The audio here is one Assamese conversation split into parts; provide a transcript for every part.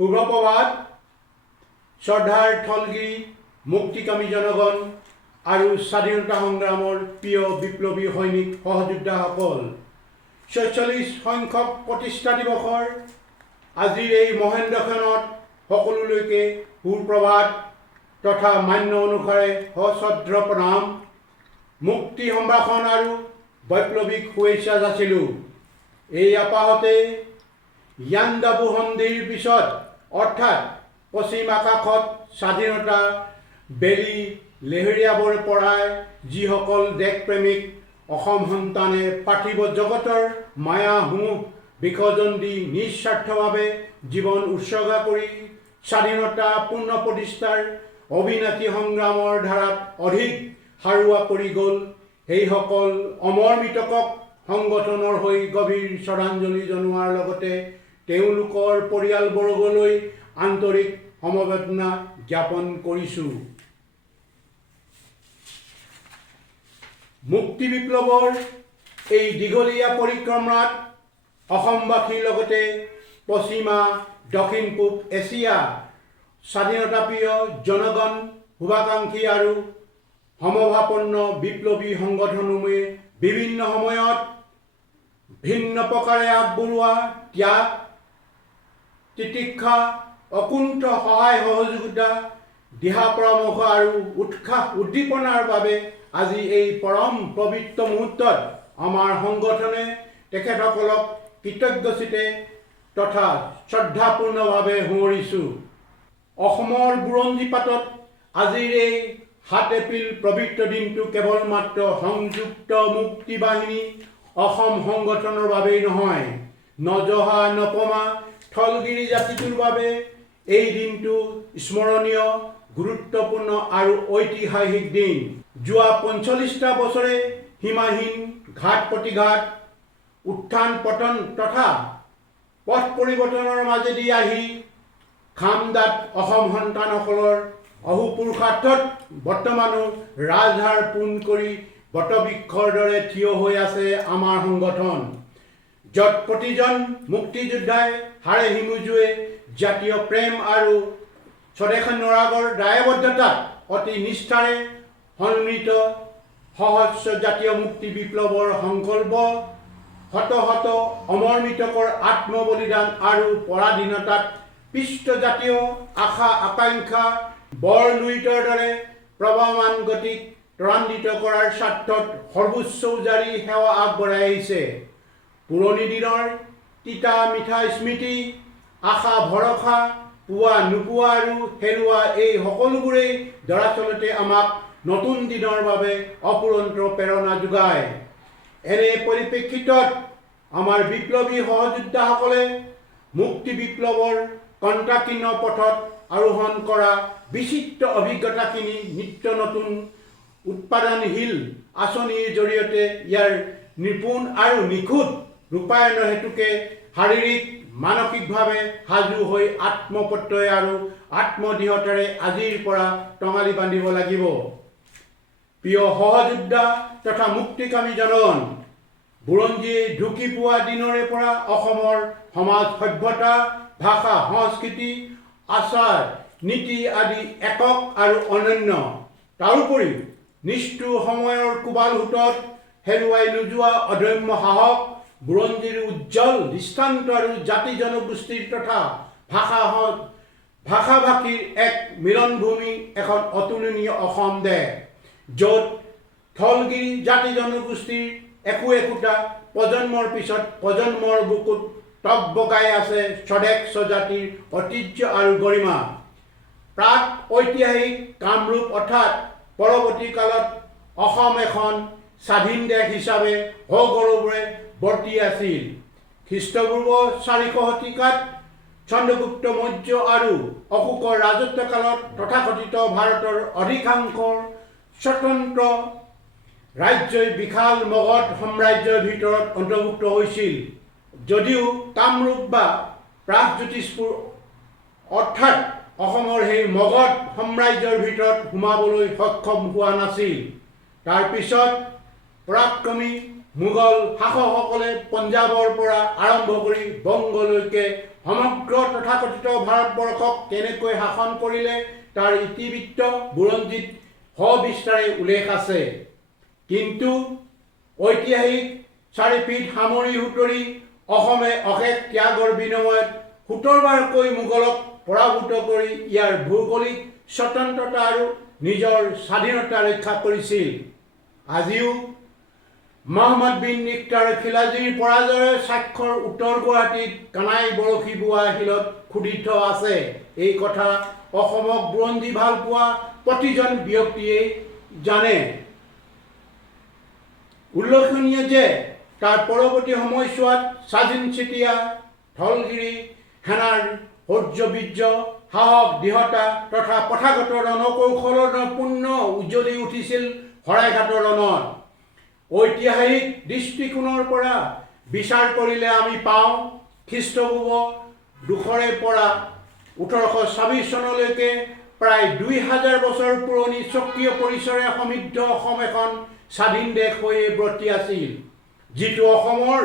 সুপ্ৰভাত শ্ৰদ্ধাৰ থলগিৰি মুক্তিকামী জনগণ আৰু স্বাধীনতা সংগ্ৰামৰ প্ৰিয় বিপ্লৱী সৈনিক সহযোদ্ধাসকল ৪৬ সংখ্যক প্ৰতিষ্ঠা দিৱসৰ আজিৰ এই মহেন্দ্ৰক্ষণত সকলোলৈকে সুপ্ৰভাত তথা মান্য অনুসাৰে সশ্ৰদ্ধ প্ৰণাম মুক্তি সম্ভাষণ আৰু বৈপ্লৱিক শুভেচ্ছা যাচিলোঁ। এই আপাহতে ইয়াণ্ডাবু সন্ধিৰ পিছত অৰ্থাৎ পশ্চিম আকাশত স্বাধীনতা বেলি লেহেৰিয়াবৰ পৰাই যিসকল দেশপ্ৰেমিক অসম সন্তানে পাৰ্থিৱ জগতৰ মায়া হুমুহ বিসৰ্জন দি নিস্বাৰ্থভাৱে জীৱন উৎসৰ্গা কৰি স্বাধীনতা পূৰ্ণ প্ৰতিষ্ঠাৰ অবিনাশী সংগ্ৰামৰ ধাৰাত অধিক সাৰুৱা কৰি গ'ল, সেইসকল অমৰ মৃতকক সংগঠনৰ হৈ গভীৰ শ্ৰদ্ধাঞ্জলি জনোৱাৰ লগতে তেওঁলোকৰ পৰিয়ালবৰ্গলৈ আন্তৰিক সমবেদনা জ্ঞাপন কৰিছোঁ। মুক্তি বিপ্লৱৰ এই দীঘলীয়া পৰিক্ৰমাত অসমবাসীৰ লগতে পশ্চিমা দক্ষিণ পূব এছিয়া স্বাধীনতাপ্ৰিয় জনগণ শুভাকাংক্ষী আৰু সমভাপন্ন বিপ্লৱী সংগঠনসমূহে বিভিন্ন সময়ত ভিন্ন প্ৰকাৰে আগবঢ়োৱা ত্যাগ তিতিক্ষা অকুণ্ঠ সহায় সহযোগিতা দিহা পৰামৰ্শ আৰু উৎসাহ উদ্দীপনাৰ বাবে আজি এই পৰম পবিত্ৰ মুহূৰ্তত আমাৰ সংগঠনে তেখেতসকলক কৃতজ্ঞচিতে তথা শ্ৰদ্ধাপূৰ্ণভাৱে সুঁৱৰিছোঁ। অসমৰ বুৰঞ্জীপাতত আজিৰ এই ৭ এপ্ৰিল পবিত্ৰ দিনটো কেৱল মাত্ৰ সংযুক্ত মুক্তি বাহিনী অসম সংগঠনৰ বাবেই নহয়, নজহা নপমা থলগিৰি জাতিটোৰ বাবে এই দিনটো স্মৰণীয় গুৰুত্বপূৰ্ণ আৰু ঐতিহাসিক দিন। যোৱা ৪৫টা বছৰে সীমাহীন ঘাত প্ৰতিঘাত উত্থান পতন তথা পথ পৰিৱৰ্তনৰ মাজেদি আহি খামদাত অসম সন্তানসকলৰ অহোপুৰুষাৰ্থত বৰ্তমানো ৰাজহাৰ পোন কৰি বটবৃক্ষৰ দৰে থিয় হৈ আছে আমাৰ সংগঠন, য'ত প্ৰতিজন মুক্তিযোদ্ধাই হাড়ে হিমুজুৱে জাতীয় প্ৰেম আৰু স্বদেশানুৰাগৰ দায়বদ্ধতাত অতি নিষ্ঠাৰে সন্মিলিত সহস্ৰ জাতীয় মুক্তি বিপ্লৱৰ সংকল্প শত শত অমৰ মৃতকৰ আত্মবলিদান আৰু পৰাধীনতাত পিষ্ট জাতীয় আশা আকাংক্ষা বৰলুইতৰ দৰে প্ৰবাহমান গতিক ত্বৰান্বিত কৰাৰ স্বাৰ্থত সৰ্বোচ্চ উজাৰি সেৱা আগবঢ়াই আহিছে। পুৰণি দিনৰ তিতা মিঠা স্মৃতি আশা ভৰসা পোৱা নোপোৱা আৰু হেৰুৱা এই সকলোবোৰেই দৰাচলতে আমাক নতুন দিনৰ বাবে অপুৰন্ত প্ৰেৰণা যোগায়। এনে পৰিপ্ৰেক্ষিতত আমাৰ বিপ্লৱী সহযোদ্ধাসকলে মুক্তি বিপ্লৱৰ কণ্টাকীৰ্ণ পথত আৰোহণ কৰা বিচিত্ৰ অভিজ্ঞতাখিনি নিত্য নতুন উৎপাদনশীল আঁচনিৰ জৰিয়তে ইয়াৰ নিপুণ আৰু নিখুঁত ৰূপায়ণৰ হেতুকে শাৰীৰিক মানসিকভাৱে সাজু হৈ আত্মপ্ৰত্যয় আৰু আত্মদৃঢ়তাৰে আজিৰ পৰা টঙালি বান্ধিব লাগিব। প্ৰিয় সহযোদ্ধা তথা মুক্তিকামী জনগণ, বুৰঞ্জীয়ে ঢুকি পোৱা দিনৰে পৰা অসমৰ সমাজ সভ্যতা ভাষা সংস্কৃতি আচাৰ নীতি আদি একক আৰু অনন্য। তাৰোপৰি নিষ্ঠুৰ সময়ৰ কোবাল সোঁতত হেৰুৱাই নোযোৱা অদম্য সাহস বুৰঞ্জীৰ উজ্জ্বল দৃষ্টান্ত আৰু জাতি জনগোষ্ঠীৰ তথা ভাষা ভাষীৰ এক মিলনভূমি এখন অতুলনীয় অসম দেশ, য'ত থলগিৰি জাতি জনগোষ্ঠীৰ একোটা প্ৰজন্মৰ পিছত প্ৰজন্মৰ বুকুত টক বগাই আছে স্বদেশ স্বজাতিৰ ঐতিহ্য আৰু গৰিমা। প্ৰাক ঐতিহাসিক কামৰূপ অৰ্থাৎ পৰৱৰ্তী কালত অসম এখন স্বাধীন দেশ হিচাপে সগৌৰৱেৰে বৰ্তি আছিল। খ্ৰীষ্টপূৰ্ব ৪০০ শতিকাত চন্দ্ৰগুপ্ত মৌৰ্য আৰু অশোকৰ ৰাজত্বকালত তথাকথিত ভাৰতৰ অধিকাংশ স্বতন্ত্ৰ ৰাজ্যই বিশাল মগধ সাম্ৰাজ্যৰ ভিতৰত অন্তৰ্ভুক্ত হৈছিল, যদিও কামৰূপ বা প্ৰাগজ্যোতিষপুৰ অৰ্থাৎ অসমৰ সেই মগধ সাম্ৰাজ্যৰ ভিতৰত সোমাবলৈ সক্ষম হোৱা নাছিল। তাৰ পিছত পৰাক্ৰমী মোগল শাসকসকলে পঞ্জাৱৰ পৰা আৰম্ভ কৰি বংগলৈকে সমগ্ৰ তথাকথিত ভাৰতবৰ্ষক কেনেকৈ শাসন কৰিলে তাৰ ইতিবৃত্ত বুৰঞ্জীত সবিস্তাৰে উল্লেখ আছে। কিন্তু ঐতিহাসিক চাৰিপিঠ সামৰি সুতৰি অসমে অশেষ ত্যাগৰ বিনিময়ত 17বাৰকৈ মোগলক পৰাভূত কৰি ইয়াৰ ভৌগোলিক স্বতন্ত্ৰতা আৰু নিজৰ স্বাধীনতা ৰক্ষা কৰিছিল। আজিও মহম্মদ বিন নিক্তাৰ খিলাজীৰ পৰাজয়ৰ স্বাক্ষৰ উত্তৰ গুৱাহাটীত কানাই বৰশী বোৱা শিলত খোদিত আছে। এই কথা অসমক বুৰঞ্জী ভাল পোৱা প্ৰতিজন ব্যক্তিয়ে জানে। উল্লেখনীয় যে তাৰ পৰৱৰ্তী সময়ছোৱাত স্বাধীন চেতিয়া ঢলগিৰি সেনাৰ শৌৰ্য সাহস দৃঢ়তা তথা প্ৰথাগত ৰণকৌশলৰ পূৰ্ণ উজ্জ্বলি উঠিছিল শৰাইঘাটৰ ৰণত। ঐতিহাসিক দৃষ্টিকোণৰ পৰা বিচাৰ কৰিলে আমি পাওঁ খ্ৰীষ্টপূৰ্ব 200ৰ পৰা 1826 চনলৈকে প্ৰায় 2000 বছৰ পুৰণি স্বকীয় পৰিচয়েৰে সমৃদ্ধ অসম এখন স্বাধীন দেশ হৈয়ে ব্ৰতি আছিল, যিটো অসমৰ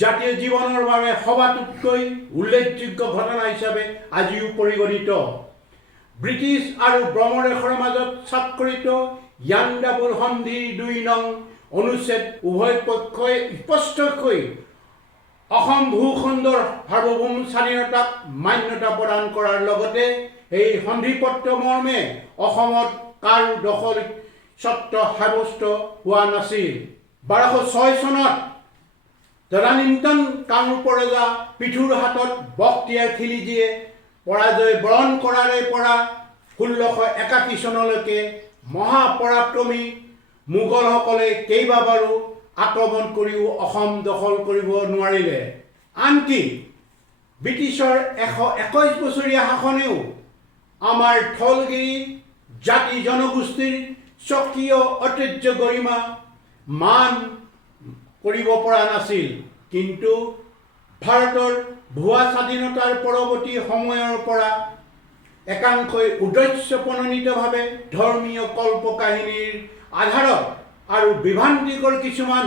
জাতীয় জীৱনৰ বাবে সবাতোতকৈ উল্লেখযোগ্য ঘটনা হিচাপে আজিও পৰিগণিত। ব্ৰিটিছ আৰু ব্ৰহ্মদেশৰ মাজত স্বাক্ষৰিত ইয়াণ্ডাবুৰ সন্ধিৰ 2 নং অনুচ্ছেদ উভয় পক্ষই স্পষ্টকৈ অসম ভূখণ্ডৰ সাৰ্বভৌম স্বাধীনতাক মান্যতা প্ৰদান কৰাৰ লগতে এই সন্ধিপত্ৰ মৰ্মে অসমত কাৰো দখল স্বত্ব সাব্যস্ত হোৱা নাছিল। 1206 চনত তদানীন্তন কামৰূপৰ ৰজা পৃথুৰ হাতত বখতিয়াৰ খিলিজীয়ে পৰাজয় বৰণ কৰাৰে পৰা 1681 চনলৈকে মহাপৰাক্ৰমী মোগলসকলে কেইবাবাৰো আক্ৰমণ কৰিও অসম দখল কৰিব নোৱাৰিলে। আনকি ব্ৰিটিছৰ 121 বছৰীয়া শাসনেও আমাৰ ঠলগিৰি জাতি জনগোষ্ঠীৰ স্বকীয় ঐতিহ্য গৰিমা মান কৰিব পৰা নাছিল। কিন্তু ভাৰতৰ ভুৱা স্বাধীনতাৰ পৰৱৰ্তী সময়ৰ পৰা একাংশই উদ্দেশ্যপ্ৰণোদিতভাৱে ধৰ্মীয় কল্পকাহিনীৰ আধাৰত আৰু বিভ্ৰান্তিকৰ কিছুমান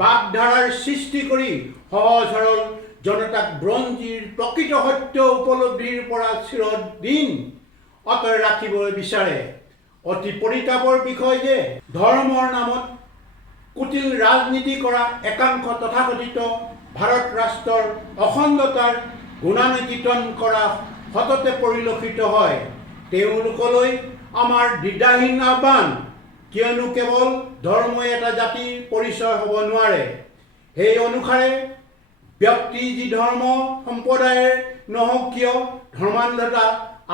বাগধাৰাৰ সৃষ্টি কৰি সহজ সৰল জনতাক বুৰঞ্জীৰ প্ৰকৃত সত্য উপলব্ধিৰ পৰা চিৰদিন আঁতৰাই ৰাখিবলৈ বিচাৰে। অতি পৰিতাপৰ বিষয় যে ধৰ্মৰ নামত কুটিল ৰাজনীতি কৰা একাংশ তথাকথিত ভাৰত ৰাষ্ট্ৰৰ অখণ্ডতাৰ গুণানুকীৰ্তন কৰা সততে পৰিলক্ষিত হয়। তেওঁলোকলৈ আমাৰ দ্বিধাহীন আহ্বান, কিয়নো কেৱল ধৰ্মই এটা জাতিৰ পৰিচয় হ'ব নোৱাৰে। সেই অনুসাৰে ব্যক্তি যি ধৰ্ম সম্প্ৰদায়ৰ নহওক কিয় ধৰ্মান্ধতা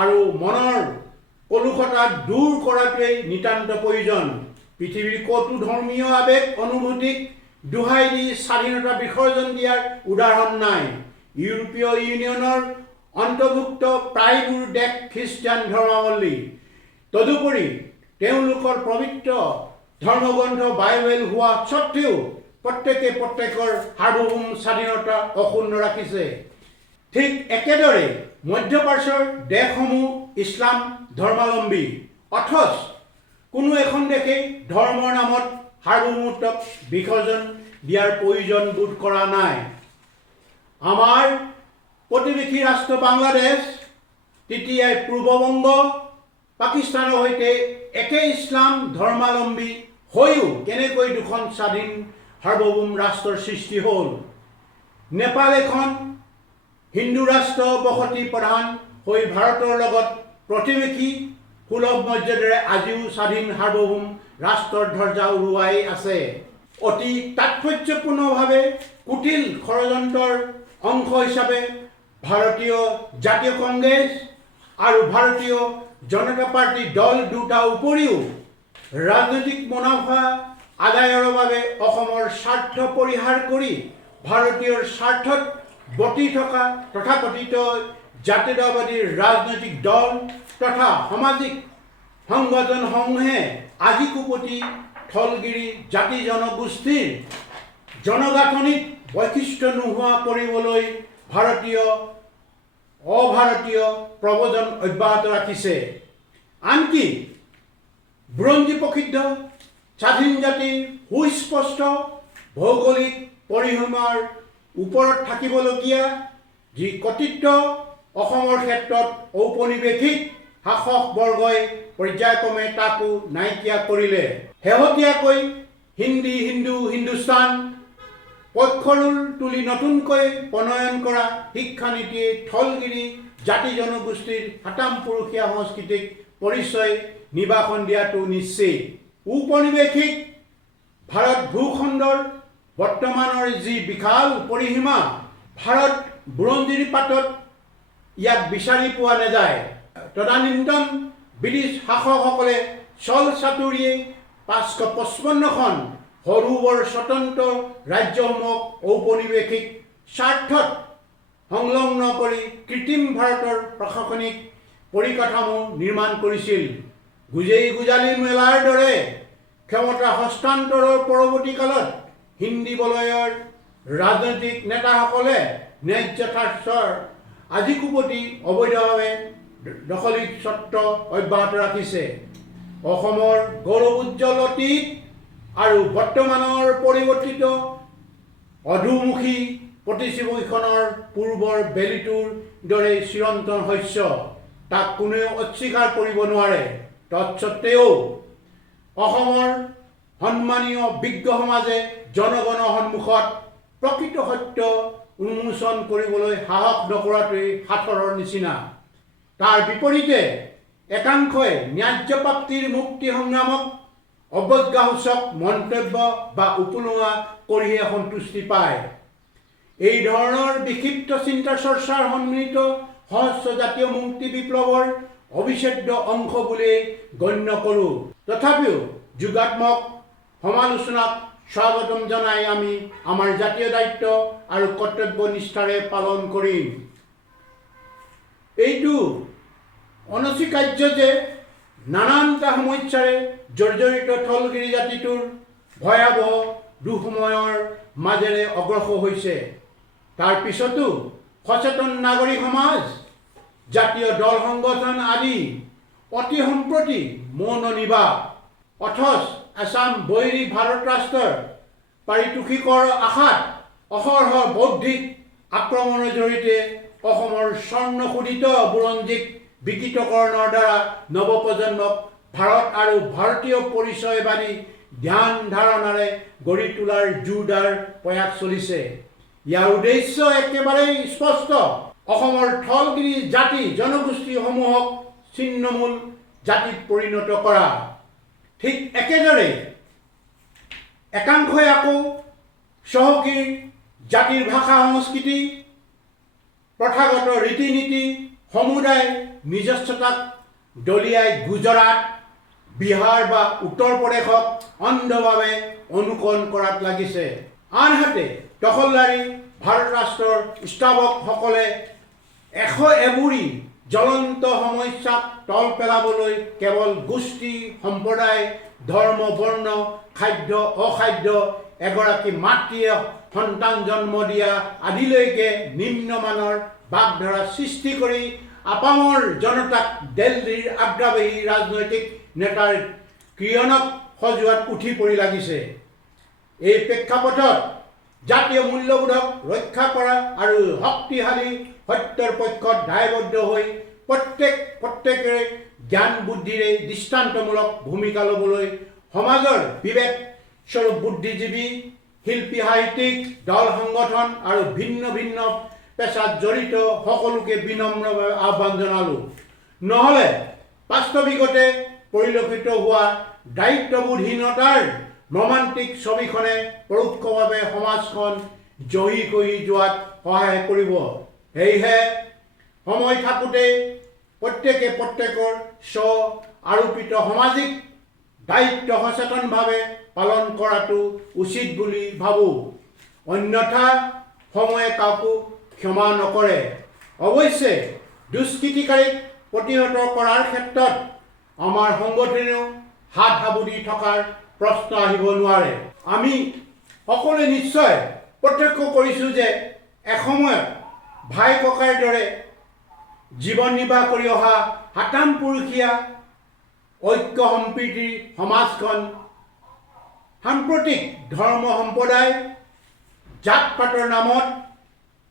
আৰু মনৰ কলুষতা দূৰ কৰাটোৱেই নিতান্ত প্ৰয়োজন। পৃথিৱীৰ ক'তো ধৰ্মীয় আৱেগ অনুভূতিক দোহাই দি স্বাধীনতা বিসৰ্জন দিয়াৰ উদাহৰণ নাই। ইউৰোপীয় ইউনিয়নৰ অন্তৰ্ভুক্ত প্ৰায়বোৰ দেশ খ্ৰীষ্টান ধৰ্মাৱলম্বী। তদুপৰি তেওঁলোকৰ পবিত্ৰ ধৰ্মগ্ৰন্থ বাইবেল হোৱা স্বত্বেও প্ৰত্যেকে প্ৰত্যেকৰ সাৰ্বভৌম স্বাধীনতা অক্ষুণ্ণ ৰাখিছে। ঠিক একেদৰে মধ্যপ্ৰাচ্যৰ দেশসমূহ ইছলাম ধৰ্মাৱলম্বী, অথচ কোনো এখন দেশেই ধৰ্মৰ নামত সাৰ্বভৌমত্বক বিসৰ্জন দিয়াৰ প্ৰয়োজন বোধ কৰা নাই। আমাৰ প্ৰতিবেশী ৰাষ্ট্ৰ বাংলাদেশ, তেতিয়াই পূৰ্ববংগ, পাকিস্তানৰ সৈতে একে ইছলাম ধৰ্মাৱলম্বী হৈও কেনেকৈ দুখন স্বাধীন সাৰ্বভৌম ৰাষ্ট্ৰৰ সৃষ্টি হ'ল। নেপাল এখন হিন্দু ৰাষ্ট্ৰ বসতি প্ৰধান হৈ ভাৰতৰ লগত প্ৰতিবেশী সুলভ মৰ্যাদাৰে আজিও স্বাধীন সাৰ্বভৌম ৰাষ্ট্ৰৰ দৰ্জা উৰুৱাই আছে। অতি তাৎপৰ্যপূৰ্ণভাৱে কুটিল ষড়যন্ত্ৰৰ অংশ হিচাপে ভাৰতীয় জাতীয় কংগ্ৰেছ আৰু ভাৰতীয় জনতা পাৰ্টি দল দুটাৰ উপৰিও ৰাজনৈতিক মুনাফা আদায়ৰ বাবে অসমৰ স্বাৰ্থ পৰিহাৰ কৰি ভাৰতীয় স্বাৰ্থত বৰ্তি থকা তথাকথিত জাতীয়তাবাদী ৰাজনৈতিক দল তথা সামাজিক সংগঠনসমূহে আজিকোপতি ঠলগিৰি জাতি জনগোষ্ঠীৰ জনগাঁথনিত বৈশিষ্ট্য নোহোৱা কৰিবলৈ অভাৰতীয় প্ৰৱজন অব্যাহত ৰাখিছে। আনকি বুৰঞ্জী প্ৰসিদ্ধ স্বাধীন জাতিৰ সুস্পষ্ট ভৌগোলিক পৰিসীমাৰ ওপৰত থাকিবলগীয়া যি কৰ্তৃত্ব অসমৰ ক্ষেত্ৰত ঔপনিৱেশিক শাসকবৰ্গই পৰ্যায়ক্ৰমে তাকো নাইকিয়া কৰিলে। শেহতীয়াকৈ হিন্দী, হিন্দু, হিন্দুস্তান পক্ষৰুল তুলি নতুনকৈ প্ৰণয়ন কৰা শিক্ষানীতিয়ে থলগিৰি জাতি জনগোষ্ঠীৰ হাতামপুৰুষীয়া সংস্কৃতিক পৰিচয় নিবাসন দিয়াটো নিশ্চিত। ঔপনিৱেশিক ভাৰত ভূখণ্ডৰ বৰ্তমানৰ যি বিশাল পৰিসীমা, ভাৰত বুৰঞ্জীৰ পাতত ইয়াক বিচাৰি পোৱা নাযায়। তদানীন্তন ব্ৰিটিছ শাসকসকলে ছল চাতুৰিয়ে 555খন সৰু বৰ স্বতন্ত্ৰ ৰাজ্যসমূহক ঔপনিৱেশিক স্বাৰ্থত সংলগ্ন কৰি কৃত্ৰিম ভাৰতৰ প্ৰশাসনিক পৰিকাঠামো নিৰ্মাণ কৰিছিল। গুজালি মেলাৰ দৰে ক্ষমতা হস্তান্তৰৰ পৰৱৰ্তী কালত হিন্দী বলয়ৰ ৰাজনৈতিক নেতাসকলে ন্যায্যস্বাৰ্থৰ আজিকোপতি অবৈধভাৱে দখলী স্বত্ব অব্যাহত ৰাখিছে। অসমৰ গৌৰৱোজ্জ্বল অতীত আৰু বৰ্তমানৰ পৰিৱৰ্তিত অধোমুখী প্ৰতিচ্ছবিখনৰ পূৰ্বৰ বেলিটোৰ দৰে চিৰন্তন শস্য, তাক কোনেও অস্বীকাৰ কৰিব নোৱাৰে। তৎসত্ত্বেও অসমৰ সন্মানীয় বিজ্ঞ সমাজে জনগণৰ সন্মুখত প্ৰকৃত সত্য উন্মোচন কৰিবলৈ সাহস নকৰাটোৱেই সাঁথৰৰ নিচিনা। তাৰ বিপৰীতে একাংশই ন্যায্য প্ৰাপ্তিৰ মুক্তি সংগ্ৰামক অৱজ্ঞাসূচক মন্তব্য বা উপলুঙা কৰিহে সন্তুষ্টি পায়। এই ধৰণৰ বিক্ষিপ্ত চিন্তা চৰ্চাৰ সন্মিলিত সহস্ৰ জাতীয় মুক্তি বিপ্লৱৰ অবিচ্ছেদ্য অংশ বুলি গণ্য কৰোঁ। তথাপিও যোগাত্মক সমালোচনাক স্বাগতম জনাই আমি আমাৰ জাতীয় দায়িত্ব আৰু কৰ্তব্য নিষ্ঠাৰে পালন কৰিম। এইটো অনস্বীকাৰ্য যে নানানটা সমস্যাৰে জৰ্জৰিত থলগিৰি জাতিটোৰ ভয়াৱহ দুঃসময়ৰ মাজেৰে অগ্ৰসৰ হৈছে। তাৰ পিছতো সচেতন নাগৰিক সমাজ, জাতীয় দল সংগঠন আদি অতি সম্প্ৰতি মৌন নিবাস। অথচ আছাম বৈৰী ভাৰত ৰাষ্ট্ৰৰ পাৰিতোষিকৰ আশাত অহৰহ বৌদ্ধিক আক্ৰমণৰ জৰিয়তে অসমৰ স্বৰ্ণশোধিত বুৰঞ্জীক বিকৃতকৰণৰ দ্বাৰা নৱপ্ৰজন্মক ভাৰত আৰু ভাৰতীয় পৰিচয়বাদী ধ্যান ধাৰণাৰে গঢ়ি তোলাৰ জোৰদাৰ প্ৰয়াস চলিছে। ইয়াৰ উদ্দেশ্য একেবাৰেই স্পষ্ট, অসমৰ থলগিৰি জাতি জনগোষ্ঠীসমূহক ছিন্নমূল জাতিত পৰিণত কৰা। ঠিক একেদৰে একাংশই আকৌ চহকী জাতিৰ ভাষা সংস্কৃতি, প্ৰথাগত ৰীতি নীতি, সমুদায় নিজস্বতাক দলিয়াই গুজৰাট, বিহাৰ বা উত্তৰ প্ৰদেশক অন্ধভাৱে অনুকৰণ কৰাত লাগিছে। আনহাতে দখলদাৰী ভাৰত ৰাষ্ট্ৰৰ স্থাপকসকলে এবুৰি জ্বলন্ত সমস্যাক তল পেলাবলৈ কেৱল গোষ্ঠী, সম্প্ৰদায়, ধৰ্ম, বৰ্ণ, খাদ্য, অখাদ্য, এগৰাকী মাতৃয়ে সন্তান জন্ম দিয়া আদিলৈকে নিম্নমানৰ বাগধাৰা সৃষ্টি কৰি আপামৰ জনতাক দিল্লীৰ আগ্ৰাবাহী ৰাজনৈতিক নেতাৰ ক্ৰিয়নক সজোৱাত উঠি পৰি লাগিছে। এই প্ৰেক্ষাপটত জাতীয় মূল্যবোধক ৰক্ষা কৰা আৰু শক্তিশালী সত্যৰ পক্ষত দায়বদ্ধ হৈ প্ৰত্যেকৰে জ্ঞান বুদ্ধিৰে দৃষ্টান্তমূলক ভূমিকা ল'বলৈ সমাজৰ বিবেক স্বৰূপ বুদ্ধিজীৱী, শিল্পী, সাহিত্যিক, দল সংগঠন আৰু ভিন্ন ভিন্ন পেছাত জড়িত সকলোকে বিনম্ৰভাৱে আহ্বান জনালোঁ। নহ'লে বাস্তৱিকতে পৰিলক্ষিত হোৱা দায়িত্ববোধহীনতাৰ মৰ্মান্তিক ছবিখনে পৰোক্ষভাৱে সমাজখন জহি কহি যোৱাত সহায় কৰিব। সেয়েহে সময় থাকোঁতে প্ৰত্যেকে প্ৰত্যেকৰ স্ব আৰোপিত সামাজিক দায়িত্ব সচেতনভাৱে পালন কৰাটো উচিত বুলি ভাবোঁ। অন্যথা সময়ে কাকো ক্ষমা নকৰে। অৱশ্যে দুষ্কৃতিকাৰীক প্ৰতিহত কৰাৰ ক্ষেত্ৰত আমাৰ সংগঠনেও হাত সাবুদি থকাৰ প্ৰশ্ন আহিব নোৱাৰে। আমি সকলোৱে নিশ্চয় প্ৰত্যক্ষ কৰিছোঁ যে এসময়ত ভাই ককাইৰ দৰে জীৱন নিৰ্বাহ কৰি অহা হাতামপুৰুষীয়া ঐক্য সম্প্ৰীতিৰ সমাজখন সাম্প্ৰতিক ধৰ্ম সম্প্ৰদায়, জাত পাতৰ নামত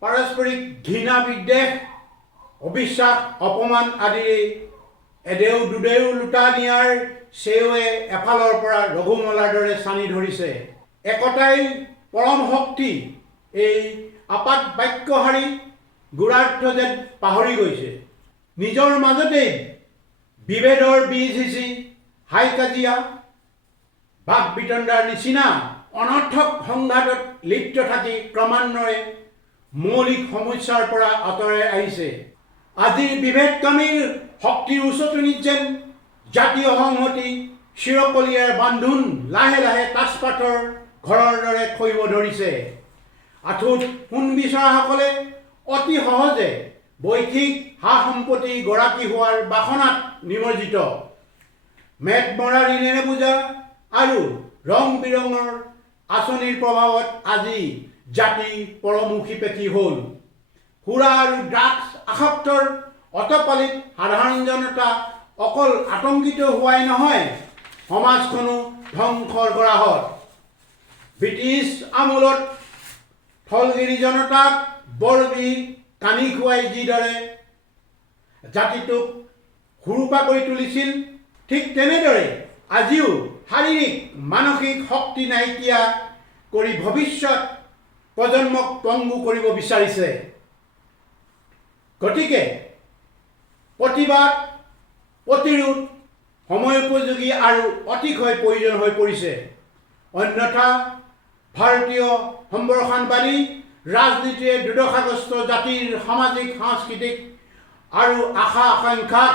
পাৰস্পৰিক ঘৃণা বিদ্বেষ অবিশ্বাস অপমান আদিৰে এদেও দুদেও লুটা নিয়াৰ চেৱে এফালৰ পৰা ৰঘুমলাৰ দৰে চানি ধৰিছে। একতাই পৰম শক্তি এই আপাত বাক্যহাৰী গুৰাৰ্থ যেন পাহৰি গৈছে। নিজৰ মাজতেই বিভেদৰ বীজ সিঁচি হাই কাজিয়া বাক বিতণ্ডাৰ নিচিনা অনৰ্থক সংঘাতত লিপ্ত থাকি ক্ৰমান্বয়ে মৌলিক সমস্যাৰ পৰা আঁতৰাই আহিছে। আজিৰ বিভেদকামীৰ শক্তিৰ উচতনিত যেন জাতীয় সংহতি চিৰকলীয়াৰ বান্ধোন লাহে লাহে তাচপাতৰ ঘৰৰ দৰে খহিব ধৰিছে। আঁঠুত সোণ বিচৰাসকলে অতি সহজে বৈশ্বিক সা সম্পত্তি গৰাকী হোৱাৰ বাসনাত নিমজ্জিত। মেট মৰা ঋণেৰে বোজা আৰু ৰং বিৰঙৰ আঁচনিৰ প্ৰভাৱত আজি জাতি পৰমুখী পেশী হ'ল। সুৰা আৰু ড্ৰাগছ আসক্তৰ অতপালিত সাধাৰণ জনতা অকল আতংকিত হোৱাই নহয়, সমাজখনো ধ্বংসৰ গৰাহত। ব্ৰিটিছ আমোলত থলগিৰি জনতাক বৰবি কানি খুৱাই যিদৰে জাতিটোক সুৰূপা কৰি তুলিছিল, ঠিক তেনেদৰে আজিও শাৰীৰিক মানসিক শক্তি নাইকিয়া কৰি ভৱিষ্যত প্ৰজন্মক পংগু কৰিব বিচাৰিছে। গতিকে প্ৰতিবাদ প্ৰতিৰোধ সময়োপযোগী আৰু অতিশয় প্ৰয়োজন হৈ পৰিছে। অন্যথা ভাৰতীয় সম্প্ৰসাৰণবাদী ৰাজনীতিয়ে দুৰ্দশাগ্ৰস্ত জাতিৰ সামাজিক সাংস্কৃতিক আৰু আশা আকাংক্ষাক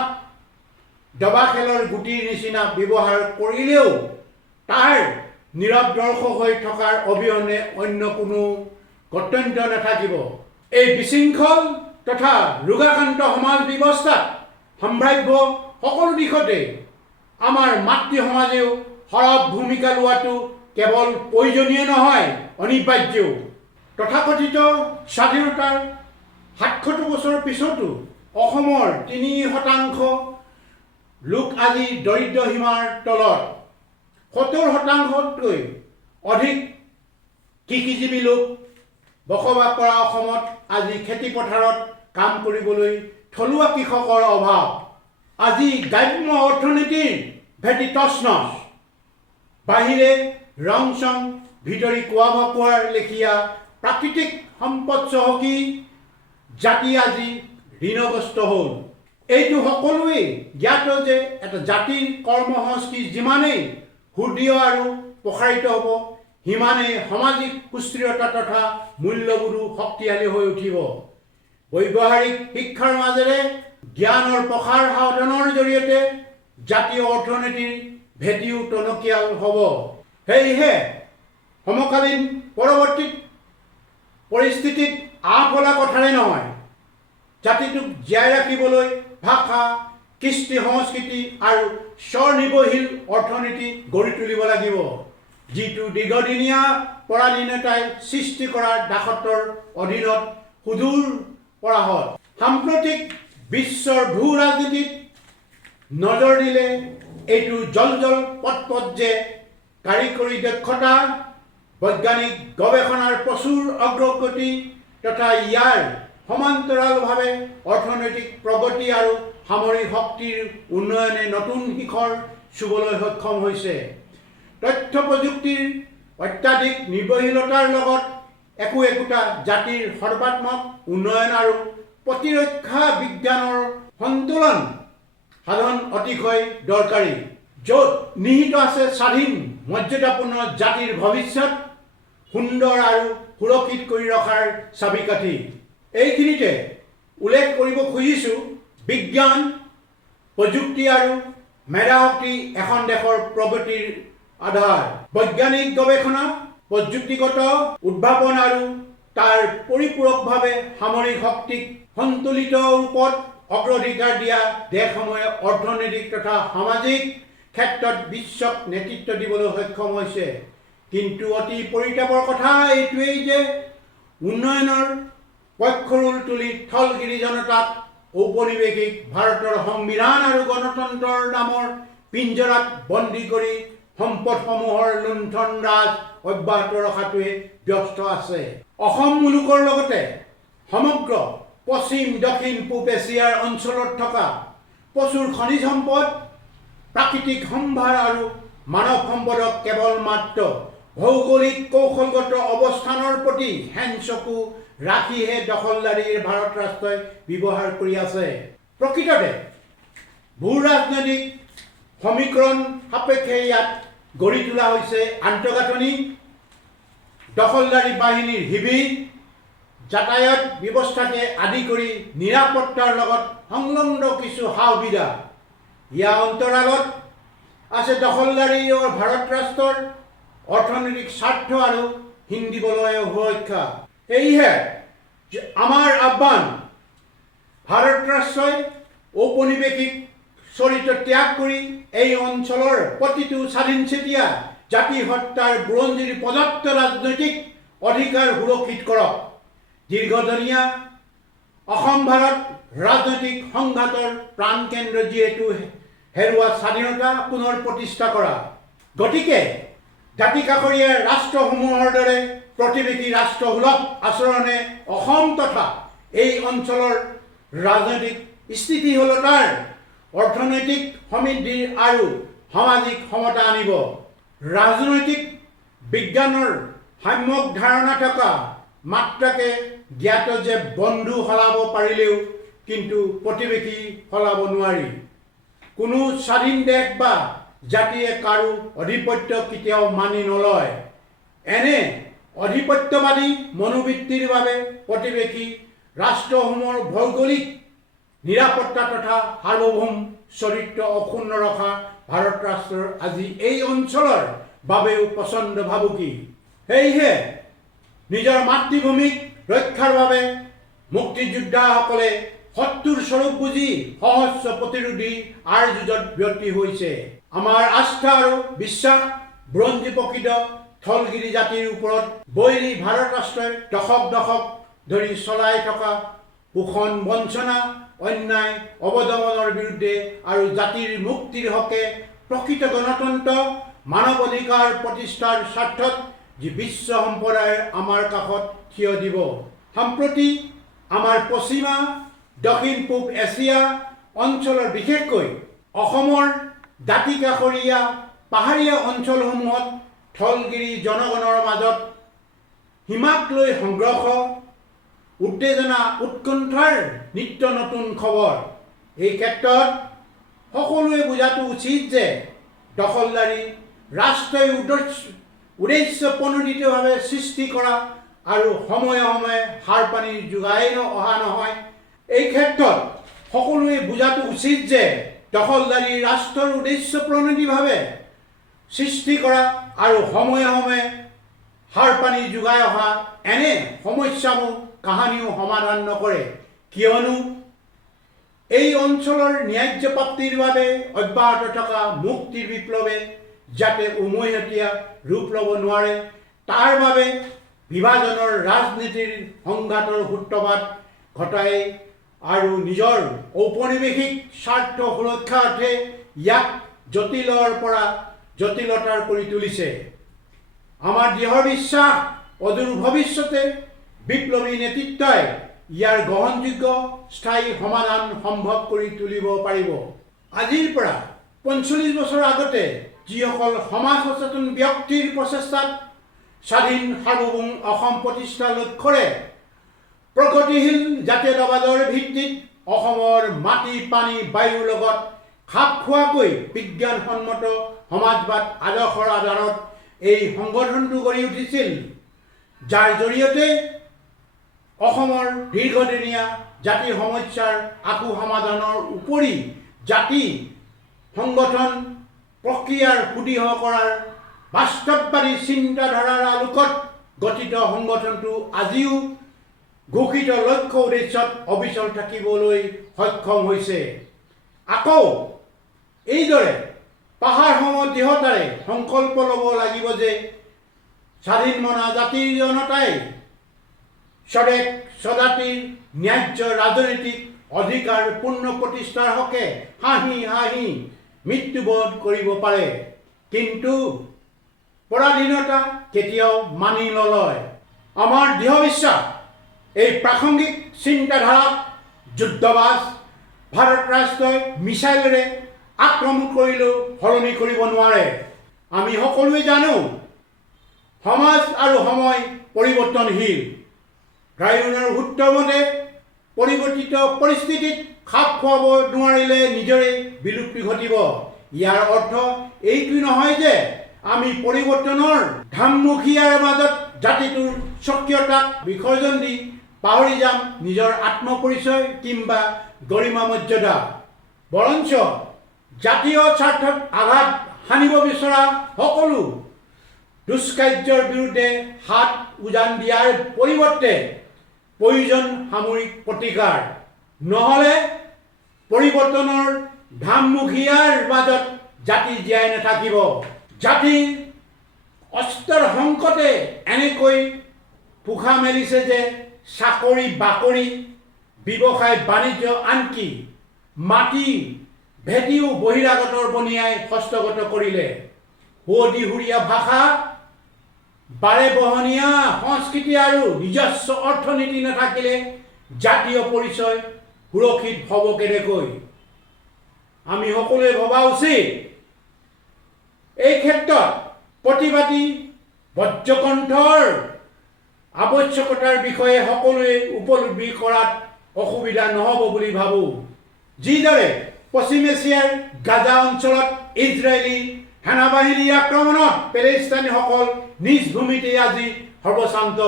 দবা খেলৰ গুটিৰ নিচিনা ব্যৱহাৰ কৰিলেও তাৰ নীৰৱ দৰ্শক হৈ থকাৰ অবিহনে অন্য কোনো গত্যন্তৰ নাথাকিব। এই বিশৃংখল তথা ৰোগাক্ৰান্ত সমাজ ব্যৱস্থাত সম্ভাৱ্য সকলো দিশতে আমাৰ মাতৃ সমাজেও সৰব ভূমিকা লোৱাটো কেৱল প্ৰয়োজনীয় নহয়, অনিবাৰ্যও। তথাকথিত স্বাধীনতাৰ ৬৭ বছৰৰ পিছতো অসমৰ ৩% লোক আজি দৰিদ্ৰ সীমাৰ তলত। ৭০%তকৈ অধিক কৃষিজীৱী লোক বসবাস কৰা অসমত আজি খেতিপথাৰত কাম কৰিবলৈ থলুৱা কৃষকৰ অভাৱ। আজি গ্ৰাম্য অৰ্থনীতিৰ ভেটি তছনছ। বাহিৰে ৰং চং ভিতৰি কোৱা কোৱাৰ লেখীয়া প্ৰাকৃতিক সম্পদ চহকী জাতি আজি ঋণগ্ৰস্ত হ'ল। এইটো সকলোৱেই জ্ঞাত যে এটা জাতিৰ কৰ্মসংস্কৃতি যিমানেই সুদৃঢ় আৰু প্ৰসাৰিত হ'ব, সিমানেই সামাজিক সুস্থিৰতা তথা মূল্যবোধো শক্তিশালী হৈ উঠিব। ব্যৱহাৰিক শিক্ষাৰ মাজেৰে জ্ঞানৰ প্ৰসাৰ সাধনৰ জৰিয়তে জাতীয় অৰ্থনীতিৰ ভেটিও টনকিয়াল হ'ব। সেয়েহে সমকালীন পৰৱৰ্তী পৰিস্থিতিত আফলা কথাৰে নহয়, জাতিটোক জীয়াই ৰাখিবলৈ ভাষা, কৃষ্টি সংস্কৃতি আৰু স্বনিৰ্ভৰশীল অৰ্থনীতি গঢ়ি তুলিব লাগিব, যিটো দীৰ্ঘদিনীয়া পৰাধীনতাই সৃষ্টি কৰা দাসত্বৰ অধীনত সুদূৰ পৰাহত। সাম্প্ৰতিক বিশ্বৰ ভূ ৰাজনীতিত নজৰ দিলে এইটো জলজল পটপট যে কাৰিকৰী দক্ষতা, বৈজ্ঞানিক গৱেষণাৰ প্ৰচুৰ অগ্ৰগতি তথা ইয়াৰ সমান্তৰালভাৱে অৰ্থনৈতিক প্ৰগতি আৰু সামৰিক শক্তিৰ উন্নয়নে নতুন শিখৰ চুবলৈ সক্ষম হৈছে। তথ্য প্ৰযুক্তিৰ অত্যাধিক নিৰ্ভৰশীলতাৰ লগত একোটা জাতিৰ সৰ্বাত্মক উন্নয়ন আৰু প্ৰতিৰক্ষা বিজ্ঞানৰ সন্তুলন সাধন অতিশয় দৰকাৰী, য'ত নিহিত আছে স্বাধীন মৰ্যাদাপূৰ্ণ জাতিৰ ভৱিষ্যত সুন্দৰ আৰু সুৰক্ষিত কৰি ৰখাৰ চাবিকাঠি। এইখিনিতে উল্লেখ কৰিব খুজিছোঁ, বিজ্ঞান প্ৰযুক্তি আৰু মেধাশক্তি এখন দেশৰ প্ৰগতিৰ আধাৰ। বৈজ্ঞানিক গৱেষণা, প্ৰযুক্তিগত উদ্ভাৱন আৰু তাৰ পৰিপূৰকভাৱে সামৰিক শক্তিক সন্তুলিত ৰূপত অগ্ৰাধিকাৰ দিয়া দেশসমূহে অৰ্থনৈতিক তথা সামাজিক ক্ষেত্ৰত বিশ্বক নেতৃত্ব দিবলৈ সক্ষম হৈছে। কিন্তু অতি পৰিতাপৰ কথা এইটোৱেই যে উন্নয়নৰ পক্ষৰুল তুলি থলগিৰি জনতাক ঔপনিৱেশিক ভাৰতৰ সংবিধান আৰু গণতন্ত্ৰৰ নামৰ পিঞ্জৰাত বন্দী কৰি সম্পদসমূহৰ লুণ্ঠন ৰাজ অব্যাহত ৰখাটোৱে ব্যস্ত আছে। অসম মুলুকৰ লগতে সমগ্ৰ পশ্চিম দক্ষিণ পূব এছিয়াৰ অঞ্চলত থকা প্ৰচুৰ খনিজ সম্পদ, প্ৰাকৃতিক সম্ভাৰ আৰু মানৱ সম্পদক কেৱল মাত্ৰ ভৌগোলিক কৌশলগত অৱস্থানৰ প্ৰতি হেনচকু ৰাখিহে দখলদাৰীৰ ভাৰত ৰাষ্ট্ৰই ব্যৱহাৰ কৰি আছে। প্ৰকৃততে ভূ ৰাজনৈতিক সমীকৰণ সাপেক্ষে ইয়াত গঢ়ি তোলা হৈছে আন্তঃগাঁথনি, দখলদাৰী বাহিনীৰ শিবিৰ, যাতায়াত ব্যৱস্থাকে আদি কৰি নিৰাপত্তাৰ লগত সংলগ্ন কিছু সা সুবিধা। ইয়াৰ অন্তৰালত আছে দখলদাৰী ভাৰত ৰাষ্ট্ৰৰ অৰ্থনৈতিক স্বাৰ্থ আৰু হিন্দী বলয়ৰ সুৰক্ষা। সেয়েহে আমাৰ আহ্বান, ভাৰত ৰাষ্ট্ৰই ঔপনিৱেশিক চৰিত্ৰ ত্যাগ কৰি এই অঞ্চলৰ প্ৰতিটো স্বাধীনচেতিয়া জাতি হত্যাৰ বুৰঞ্জীৰ প্ৰদত্ত ৰাজনৈতিক অধিকাৰ সুৰক্ষিত কৰক। দীৰ্ঘদিনীয়া অসম ভাৰত ৰাজনৈতিক সংঘাতৰ প্ৰাণকেন্দ্ৰ যিহেতু হেৰুৱা স্বাধীনতা পুনৰ প্ৰতিষ্ঠা কৰা। গতিকে দাঁতিকাষৰীয়া ৰাষ্ট্ৰসমূহৰ দৰে প্ৰতিবেশী ৰাষ্ট্ৰসুলভ আচৰণে অসম তথা এই অঞ্চলৰ ৰাজনৈতিক স্থিতিশীলতাৰ, অৰ্থনৈতিক সমৃদ্ধি আৰু সামাজিক সমতা আনিব। ৰাজনৈতিক বিজ্ঞানৰ সম্যক ধাৰণা থকা মাত্ৰাকে জ্ঞাত যে বন্ধু সলাব পাৰিলেও কিন্তু প্ৰতিবেশী সলাব নোৱাৰি। কোনো স্বাধীন দেশ বা জাতিয়ে কাৰো আধিপত্য কেতিয়াও মানি নলয়। এনে আধিপত্যবাদী মনোবৃত্তিৰ বাবে প্ৰতিবেশী ৰাষ্ট্ৰসমূহৰ ভৌগোলিক নিৰাপত্তা তথা সাৰ্বভৌম চৰিত্ৰ অক্ষুণ্ণ ৰখা ভাৰত ৰাষ্ট্ৰৰ আজি এই অঞ্চলৰ বাবেও প্ৰচণ্ড ভাবুকি। সেয়েহে নিজৰ মাতৃভূমিক ৰক্ষাৰ বাবে মুক্তিযোদ্ধাসকলে শত্ৰুৰ স্বৰূপ বুজি সহস্ৰ প্ৰতিৰোধী আৰযুঁজত ব্ৰতী হৈছে। আমাৰ আস্থা আৰু বিশ্বাস বুৰঞ্জী প্ৰকৃত থলগিৰি জাতিৰ ওপৰত বৈৰী ভাৰত ৰাষ্ট্ৰই দশক দশক ধৰি চলাই থকা শোষণ, বঞ্চনা, অন্যায়, অৱদমনৰ বিৰুদ্ধে আৰু জাতিৰ মুক্তিৰ হকে প্ৰকৃত গণতন্ত্ৰ, মানৱ অধিকাৰ প্ৰতিষ্ঠাৰ স্বাৰ্থত যি বিশ্ব সম্প্ৰদায়ে আমাৰ কাষত থিয় দিব। সম্প্ৰতি আমাৰ পশ্চিমা দক্ষিণ পূব এছিয়া অঞ্চলৰ বিশেষকৈ অসমৰ দাঁতিকাষৰীয়া পাহাৰীয়া অঞ্চলসমূহত থলগিৰি জনগণৰ মাজত সীমাক লৈ সংঘৰ্ষ, উত্তেজনা, উৎকণ্ঠাৰ নিত্য নতুন খবৰ। এই ক্ষেত্ৰত সকলোৱে বুজাটো উচিত যে দখলদাৰী ৰাষ্ট্ৰই উদ্দেশ্যপ্ৰণোদিতভাৱে সৃষ্টি কৰা আৰু সময়ে সময়ে সাৰ পানী যোগাই অহা নহয়। এই ক্ষেত্ৰত সকলোৱে বুজাটো উচিত যে দখলদাৰী ৰাষ্ট্ৰৰ উদ্দেশ্যপ্ৰণোদিতভাৱে সৃষ্টি কৰা আৰু সময়ে সময়ে সাৰ পানী যোগাই অহা এনে সমস্যাবোৰ কাহানিও সমাধান নকৰে। কিয়নো এই অঞ্চলৰ ন্যায্য প্ৰাপ্তিৰ বাবে অব্যাহত থকা মুক্তিৰ বিপ্লৱে যাতে উমৈহতীয়া ৰূপ ল'ব নোৱাৰে, তাৰ বাবে বিভাজনৰ ৰাজনীতিৰ সংঘাতৰ সূত্ৰপাত ঘটাই আৰু নিজৰ ঔপনিৱেশিক স্বাৰ্থ সুৰক্ষাৰ্থে ইয়াক জটিলৰ পৰা জটিলতাৰ কৰি তুলিছে। আমাৰ দৃঢ় বিশ্বাস, অদূৰ ভৱিষ্যতে বিপ্লৱী নেতৃত্বই ইয়াৰ গ্ৰহণযোগ্য স্থায়ী সমাধান সম্ভৱ কৰি তুলিব পাৰিব। আজিৰ পৰা ৪৫ বছৰ আগতে যিসকল সমাজ সচেতন ব্যক্তিৰ প্ৰচেষ্টাত স্বাধীন সাৰ্বভৌম অসম প্ৰতিষ্ঠাৰ লক্ষ্যৰে প্ৰগতিশীল জাতীয়তাবাদৰ ভিত্তিত অসমৰ মাটি, পানী, বায়ুৰ লগত খাপ খোৱাকৈ বিজ্ঞানসন্মত সমাজবাদ আদৰ্শৰ আধাৰত এই সংগঠনটো গঢ়ি উঠিছিল, যাৰ জৰিয়তে অসমৰ দীৰ্ঘদিনীয়া জাতি সমস্যাৰ আশু সমাধানৰ উপৰি জাতি সংগঠন প্ৰক্ৰিয়াৰ সুদৃঢ় কৰাৰ বাস্তৱবাদী চিন্তাধাৰাৰ আলোকত গঠিত সংগঠনটো আজিও ঘোষিত লক্ষ্য উদ্দেশ্যত অবিচল থাকিবলৈ সক্ষম হৈছে। আকৌ এইদৰে পাহাৰসমূহ দৃঢ়তাৰে সংকল্প ল'ব লাগিব যে স্বাধীন মনা জাতিৰ জনতাই স্বদেশ স্বজাতিৰ ন্যায্য ৰাজনৈতিক অধিকাৰ পূৰ্ণ প্ৰতিষ্ঠাৰ হকে হাঁহি হাঁহি মৃত্যুবৰণ কৰিব পাৰে, কিন্তু পৰাধীনতা কেতিয়াও মানি নলয়। আমাৰ দৃঢ় বিশ্বাস এই প্ৰাসংগিক চিন্তাধাৰাক যুদ্ধবাজ ভাৰত ৰাষ্ট্ৰই মিছাইলেৰে আক্ৰমণ কৰিলেও সলনি কৰিব নোৱাৰে। আমি সকলোৱে জানো সমাজ আৰু সময় পৰিৱৰ্তনশীল। গাইৰোনাৰ সূত্ৰমতে পৰিৱৰ্তিত পৰিস্থিতিত খাপ খুৱাব নোৱাৰিলে নিজৰে বিলুপ্তি ঘটিব। ইয়াৰ অৰ্থ এইটো নহয় যে আমি পৰিৱৰ্তনৰ ধামমুখীয়াৰ মাজত জাতিটোৰ স্বকীয়তাক বিসৰ্জন দি পাহৰি যাম নিজৰ আত্মপৰিচয় কিংবা গৰিমা মৰ্যাদা। বৰঞ্চ জাতীয় স্বাৰ্থত আঘাত সানিব বিচৰা সকলো দুষ্কাৰ্যৰ বিৰুদ্ধে হাত উজান দিয়াৰ পৰিৱৰ্তে প্ৰয়োজন সামৰিক প্ৰতিকাৰ। নহ'লে পৰিৱৰ্তনৰ ধামমুখীয়াৰ মাজত জাতি জীয়াই নাথাকিব। জাতিৰ অস্ত্ৰৰ সংকটে এনেকৈ পোখা মেলিছে যে চাকৰি বাকৰি, ব্যৱসায় বাণিজ্য, আনকি মাটি ভেটিও বহিৰাগতৰ বনিয়াই হস্তগত কৰিলে। সুৱদীসুৰীয়া ভাষা, বাৰে বহনীয়া সংস্কৃতি আৰু নিজস্ব অৰ্থনীতি নাথাকিলে জাতীয় পৰিচয় সুৰক্ষিত হ'ব কেনেকৈ? আমি সকলোৱে ভবা উচিত। এই ক্ষেত্ৰত প্ৰতিবাদী বজ্ৰকণ্ঠৰ আৱশ্যকতাৰ বিষয়ে সকলোৱে উপলব্ধি কৰাত অসুবিধা নহ'ব বুলি ভাবোঁ। যিদৰে পশ্চিম এছিয়াৰ গাজা অঞ্চলত ইজৰাইলী সেনাবাহিনীৰ আক্ৰমণত পেলেষ্টাইনীসকল নিজ ভূমিতে আজি সৰ্বশান্ত।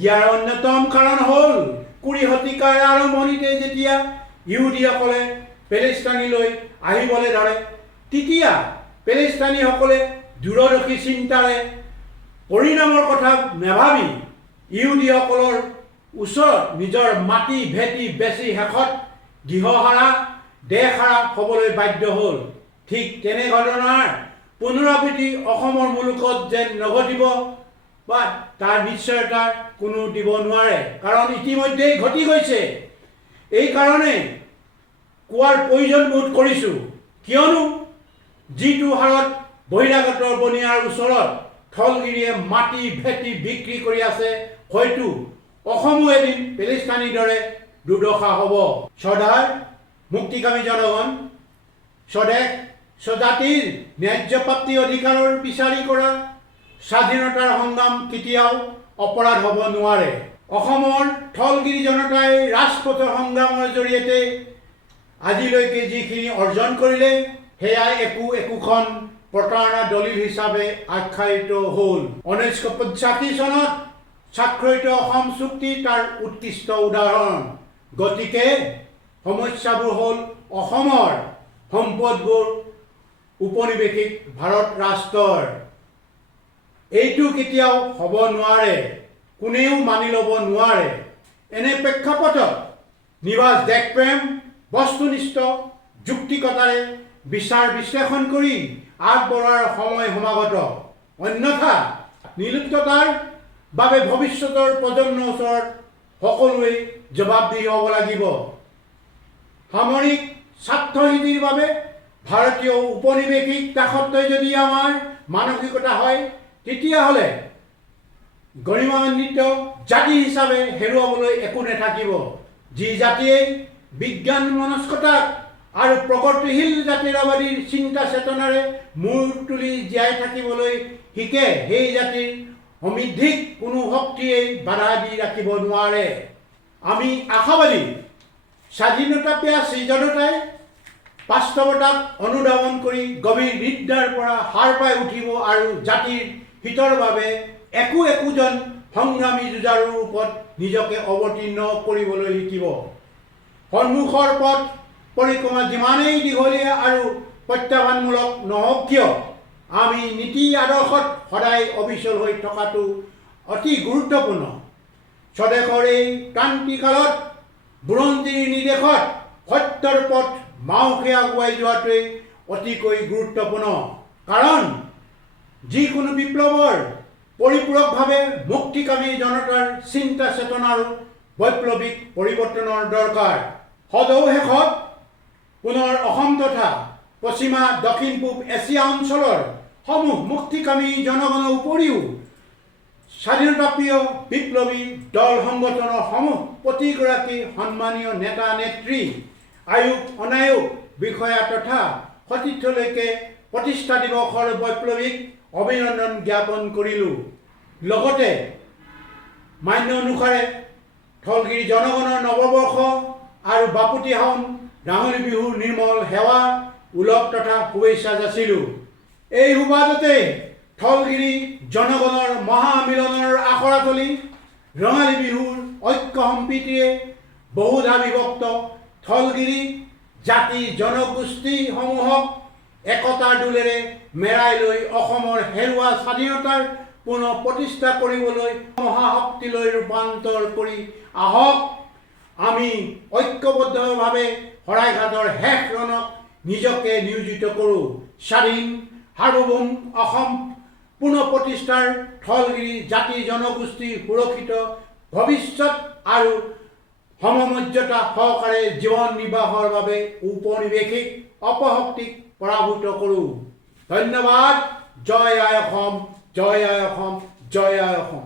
ইয়াৰ অন্যতম কাৰণ হ'ল ২০ শতিকাৰ আৰম্ভণিতে যেতিয়া ইহুদীসকলে পেলেষ্টাইনলৈ আহিবলৈ ধৰে, তেতিয়া পেলেষ্টাইনীসকলে দূৰদৰ্শী চিন্তাৰে পৰিণামৰ কথা নাভাবি ইহুদীসকলৰ ওচৰত নিজৰ মাটি ভেটি বেচি শেষত গৃহহাৰা দেশহাৰা হ'বলৈ বাধ্য হ'ল। ঠিক তেনে ঘটনাৰ পুনৰাবৃত্তি অসমৰ মুলুকত যেন নঘটিব বা তাৰ নিশ্চয়তা কোনো দিব নোৱাৰে, কাৰণ ইতিমধ্যেই ঘটি গৈছে। এইকাৰণে কোৱাৰ প্ৰয়োজন বোধ কৰিছোঁ, কিয়নো যিটো হাৰত বহিৰাগতৰ বনিয়াৰ ওচৰত থলগিৰিয়ে মাটি ভেটি বিক্ৰী কৰি আছে, হয়তো অসমো এদিন পেলেষ্টাইনীৰ দৰে দুৰ্দশা হ'ব। শ্ৰদ্ধাৰ মুক্তিকামী জনগণ, স্বদেশ স্বজাতিৰ ন্যায্য প্ৰাপ্তি অধিকাৰৰ বিচাৰি কৰা স্বাধীনতাৰ সংগ্ৰাম কেতিয়াও অপৰাধ হ'ব নোৱাৰে। অসমৰ থলগিৰি জনতাই ৰাজপথৰ সংগ্ৰামৰ জৰিয়তে আজিলৈকে যিখিনি অৰ্জন কৰিলে, সেয়াই একোখন প্ৰতাৰণা দলিল হিচাপে আখ্যায়িত হ'ল। ১৯৮৫ চনত স্বাক্ষৰিত অসম চুক্তি তাৰ উৎকৃষ্ট উদাহৰণ। গতিকে সমস্যাবোৰ হ'ল অসমৰ সম্পদবোৰ উপনিৱেশিক ভাৰত ৰাষ্ট্ৰৰ। এইটো কেতিয়াও হ'ব নোৱাৰে, কোনেও মানি ল'ব নোৱাৰে। এনে প্ৰেক্ষাপটত নিভাঁজ দেশপ্ৰেম, বস্তুনিষ্ঠ যুক্তিকতাৰে বিচাৰ বিশ্লেষণ কৰি আগবঢ়াৰ সময় সমাগত। অন্যথা নিলুপ্ততাৰ বাবে ভৱিষ্যতৰ প্ৰজন্মৰ ওচৰত সকলোৱে জবাবদিহি হ'ব লাগিব। সামৰিক স্বাৰ্থসিদ্ধিৰ বাবে ভাৰতীয় উপনিৱেশিক দাসত্বই যদি আমাৰ মানসিকতা হয়, তেতিয়াহ'লে গৰিমান্বিত জাতি হিচাপে হেৰুৱাবলৈ একো নাথাকিব। যি জাতিয়ে বিজ্ঞান মনস্কতাক আৰু প্ৰগতিশীল জাতীয়তাবাদীৰ চিন্তা চেতনাৰে মূৰ তুলি জীয়াই থাকিবলৈ শিকে, সেই জাতিৰ সমৃদ্ধিক কোনো শক্তিয়েই বাধা দি ৰাখিব নোৱাৰে। আমি আশাবাদী স্বাধীনতা প্ৰিয়াসী জনতাই বাস্তৱতাক অনুধাৱন কৰি গভীৰ নিদ্ৰাৰ পৰা সাৰ পাই উঠিব আৰু জাতিৰ হিতৰ বাবে একোজন সংগ্ৰামী যুঁজাৰুৰ ৰূপত নিজকে অৱতীৰ্ণ কৰিবলৈ শিকিব। সন্মুখৰ পথ পৰিক্ৰমা যিমানেই দীঘলীয়া আৰু প্ৰত্যাহ্বানমূলক নহওক কিয়, আমি নীতি আদৰ্শত সদায় অবিচল হৈ থকাটো অতি গুৰুত্বপূৰ্ণ। স্বদেশৰ এই ক্ৰান্তিকালত বুৰঞ্জীৰ নিৰ্দেশত সত্যৰ পথ মাউসে আগুৱাই যোৱাটোৱেই অতিকৈ গুৰুত্বপূৰ্ণ। কাৰণ যিকোনো বিপ্লৱৰ পৰিপূৰকভাৱে মুক্তিকামী জনতাৰ চিন্তা চেতনাৰো বৈপ্লৱিক পৰিৱৰ্তনৰ দৰকাৰ। সদৌ শেষত পুনৰ অসম তথা পশ্চিমা দক্ষিণ পূব এছিয়া অঞ্চলৰ সমূহ মুক্তিকামী জনগণৰ উপৰিও স্বাধীনতাপ্ৰিয় বিপ্লৱী দল সংগঠনৰ সমূহ প্ৰতিগৰাকী সন্মানীয় নেতা নেত্ৰী আয়োগ অনায়োগ বিষয়া তথা সতীৰ্থলৈকে প্ৰতিষ্ঠা দিৱসৰ বৈপ্লৱিক অভিনন্দন জ্ঞাপন কৰিলোঁ। লগতে মান্য অনুসাৰে ঢলগিৰি জনগণৰ নৱবৰ্ষ আৰু বাপুতিসাহোন ডাঙৰি বিহুৰ নিৰ্মল সেৱা উলগ তথা শুভেচ্ছা যাচিলোঁ। এই সুবাদতে ঢলগিৰি জনগণৰ মহামিলনৰ আখৰাতলী ৰঙালী বিহুৰ ঐক্য সম্প্ৰীতিয়ে বহুধা বিভক্ত ঢলগিৰি জাতি জনগোষ্ঠীসমূহক একতাৰ দোলেৰে মেৰাই লৈ অসমৰ হেৰুৱা স্বাধীনতাৰ পুনৰ প্ৰতিষ্ঠা কৰিবলৈ মহাশক্তিলৈ ৰূপান্তৰ কৰি আহক। আমি ঐক্যবদ্ধভাৱে শৰাইঘাটৰ শেষ ৰণত নিজকে নিয়োজিত কৰোঁ। স্বাধীন সাৰ্বভৌম অসম পুনৰ প্ৰতিষ্ঠাৰ ঢলগিৰি জাতি জনগোষ্ঠী সুৰক্ষিত ভৱিষ্যত আৰু সমমৰ্যাদা সহকাৰে জীৱন নিৰ্বাহৰ বাবে ঔপনিৱেশিক অপশক্তিক পৰাভূত কৰোঁ। ধন্যবাদ। জয় আই অসম, জয় আই অসম, জয় আই অসম।